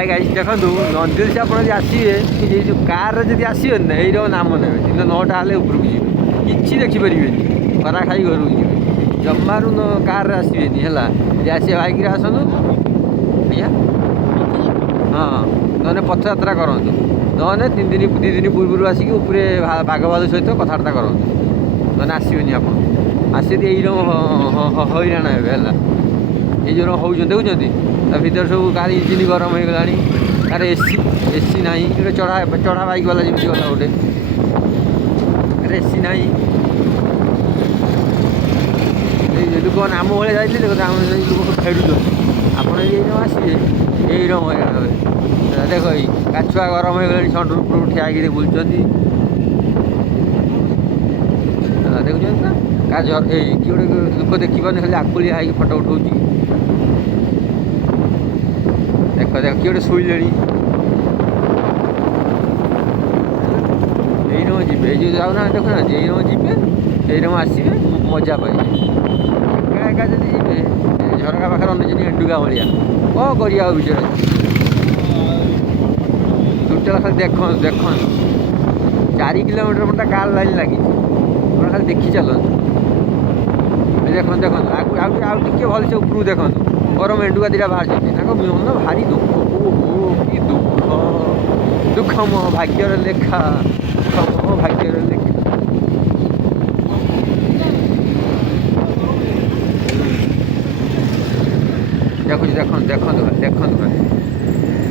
ଭାଇ ଗାଈ ଦେଖନ୍ତୁ ନନ୍ଦିଘୋଷ ଆପଣ ଯଦି ଆସିବେ ଏଇ ଯେଉଁ କାର୍ରେ ଯଦି ଆସିବେନି ନା ଏଇର ନାମ ନେବେ ଦିନ 9ଟା ହେଲେ ଉପରକୁ ଯିବେ କିଛି ଦେଖିପାରିବେନି ଖରା ଖାଇ ଘରକୁ ଯିବେ ଜମାରୁ କାର୍ରେ ଆସିବେନି ହେଲା ଯଦି ଆସିବେ ବାଇକ୍ରେ ଆସନ୍ତୁ ଆଜ୍ଞା ହଁ ନହେଲେ ପଥଯାତ୍ରା କରନ୍ତୁ ନହେଲେ 2 ଦିନ ପୂର୍ବରୁ ଆସିକି ଉପରେ ବାଘ ଭାଲୁ ସହିତ କଥାବାର୍ତ୍ତା କରନ୍ତୁ ନହେଲେ ଆସିବେନି ଆପଣ ଆସିକି ଏଇର ହଇରାଣ ହେବେ ହେଲା ଏଇ ଯେଉଁ ହେଉଛନ୍ତି ଦେଖୁଛନ୍ତି ତା ଭିତରେ ସବୁ ଗାଡ଼ି ଇଞ୍ଜିନ୍ ଗରମ ହେଇଗଲାଣି ତାର ଏସି ନାହିଁ ଗୋଟେ ଚଢ଼ା ବାଇକ୍ ବାଲା ଯେମିତି ଗଲା ଗୋଟେ ଏସି ନାହିଁ ଏଇ ଲୋକମାନେ ଆମ ଭଳିଆ ଯାଇଥିଲେ ଦେଖ ଆମ ଲୋକ ଫେରୁଛନ୍ତି ଆପଣ ଏଇ ଆସିବେ ଏଇର ହଇରାଣ ହେବେ ଦେଖ ଏଇ କାଛୁଆ ଗରମ ହେଇଗଲାଣି ଷଣ୍ଢ ଉପରକୁ ଠିଆ ହେଇକି ବୁଲୁଛନ୍ତି ହେଲା ଦେଖୁଛନ୍ତି ନା ଏଇ କିଏ ଗୋଟେ ଲୋକ ଦେଖିପାରୁନି ଖାଲି ଆକୁଳିଆ ହେଇକି ଫଟୋ ଉଠାଉଛି ଦେଖ ଦେଖ କିଏ ଗୋଟେ ଶୋଇଲେଣି ଏଇରମ ଯିବେ ଏଇ ଯେଉଁ ଯାଉନାହାନ୍ତି ଦେଖୁନାହାନ୍ତି ଏଇରମ ଯିବେ ଏଇରମ ଆସିବେ ମଜା ପାଇବେ ଏକା ଏକା ଯଦି ଯିବେ ଝରକା ପାଖରେ ଅନେଇଛନ୍ତି ହେଣ୍ଡୁକା ଭଳିଆ କ'ଣ କରିବା ଆଉ ବିଚାର ଟୋଟାଲ ଖାଲି ଦେଖନ୍ତୁ 4 କିଲୋମିଟର ପର୍ଯ୍ୟନ୍ତ କାର୍ ଲାଇନ୍ ଲାଗିଛି ଆପଣ ଖାଲି ଦେଖି ଚାଲନ୍ତୁ ଦେଖନ୍ତୁ ଆଉ ଟିକେ ଭଲସେ ଉପରକୁ ଦେଖନ୍ତୁ ଗରମ ହେଣ୍ଡୁକା ଦୁଇଟା ବାହାରିଛନ୍ତି ତାଙ୍କ ମନ ଭାରି ଦୁଃଖ ଓହୋ କି ଦୁଃଖ ମୋ ଭାଗ୍ୟର ଲେଖା ମୋ ଭାଗ୍ୟର ଲେଖା ଦେଖନ୍ତୁ ଦେଖନ୍ତୁ